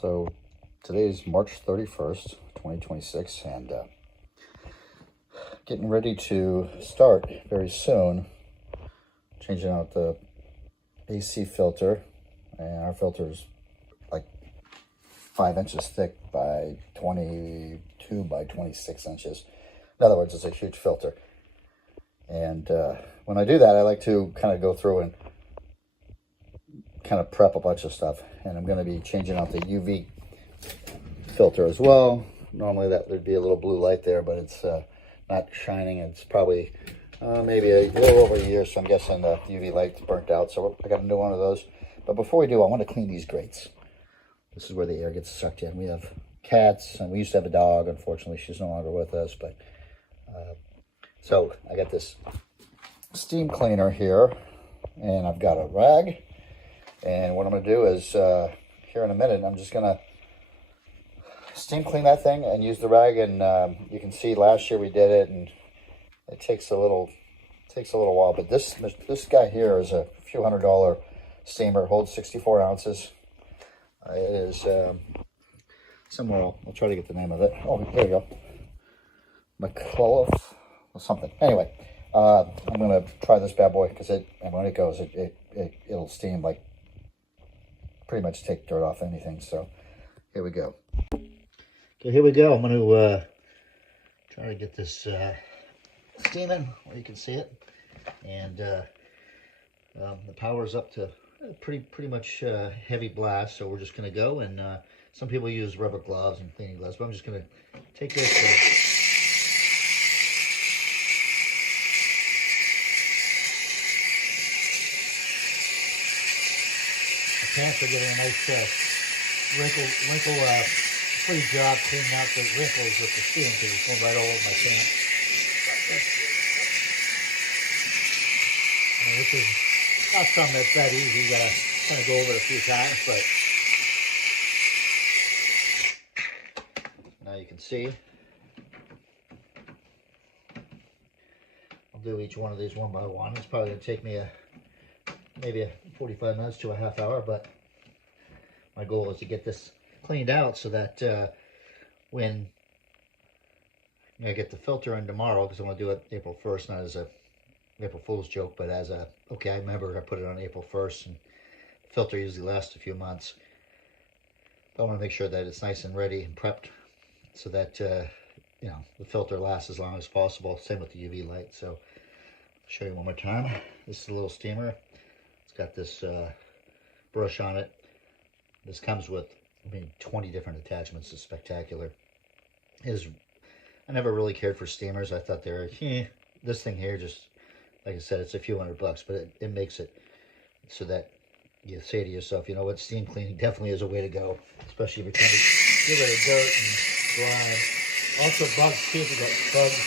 So today is March 31st, 2026, and getting ready to start very soon, changing out the AC filter. And our filter is like 5 inches thick by 22 by 26 inches. In other words, it's a huge filter. And when I do that, I like to kind of go through and kind of prep a bunch of stuff. And I'm going to be changing out the UV filter as well. Normally that would be a little blue light there, but it's not shining. It's probably maybe a little over a year, so I'm guessing the UV light's burnt out. So I got a new one of those. But before we do, I want to clean these grates. This is where the air gets sucked in. We have cats, and we used to have a dog. Unfortunately, she's no longer with us. But so I got this steam cleaner here, and I've got a rag. And what I'm going to do is, here in a minute, I'm just going to steam clean that thing and use the rag. And you can see last year we did it, and it takes a little while. But this guy here is a few $100 steamer. It holds 64 ounces. It is somewhere. I'll try to get the name of it. Oh, there you go. McCullough or something. Anyway, I'm going to try this bad boy because and when it goes, it'll steam like pretty much take dirt off anything. So here we go. Okay, here we go. I'm going to try to get this steaming where you can see it, and the power is up to pretty much heavy blast. So we're just going to go, and some people use rubber gloves and cleaning gloves, but I'm just going to take this. Pants are getting a nice wrinkle-free job cleaning out the wrinkles with the steam because it's going right all over my pants. I mean, this is not something that's that easy. You gotta kind of go over it a few times, but now you can see. I'll do each one of these one by one. It's probably going to take me maybe 45 minutes to a half hour, but my goal is to get this cleaned out so that when I get the filter in tomorrow, because I'm going to do it April 1st, not as a April Fool's joke, but as a, okay, I remember I put it on April 1st, and the filter usually lasts a few months. But I want to make sure that it's nice and ready and prepped so that, the filter lasts as long as possible. Same with the UV light. So I'll show you one more time. This is a little steamer. It's got this brush on it. This comes with, 20 different attachments. It's spectacular. I never really cared for steamers. I thought they're, this thing here, just, like I said, it's a few $100, but it makes it so that you say to yourself, you know what, steam cleaning definitely is a way to go, especially if you're trying to get rid of dirt and grime. Also bugs, too, if you got bugs.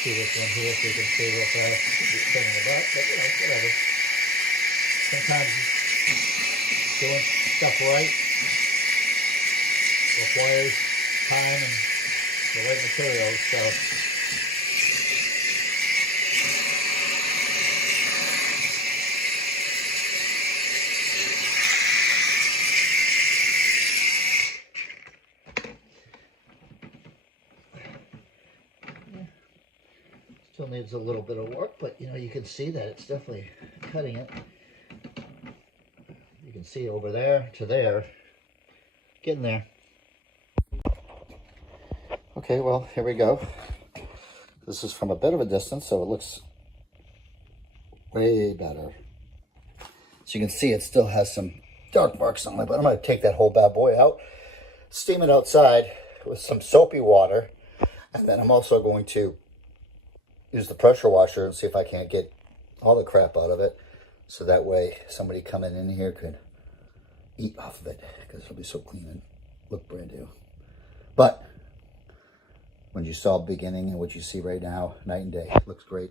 See this one here so you can see real fast. It's pain in the butt, but whatever. Sometimes doing stuff right requires time and the right materials, so still needs a little bit of work, but you can see that it's definitely cutting it. You can see over there to there, getting there. Okay, well, here we go. This is from a bit of a distance, so it looks way better. So you can see it still has some dark marks on it, but I'm going to take that whole bad boy out, steam it outside with some soapy water, and then I'm also going to use the pressure washer and see if I can't get all the crap out of it, so that way somebody coming in here could eat off of it, because it'll be so clean and look brand new. But when you saw beginning and what you see right now, night and day, it looks great.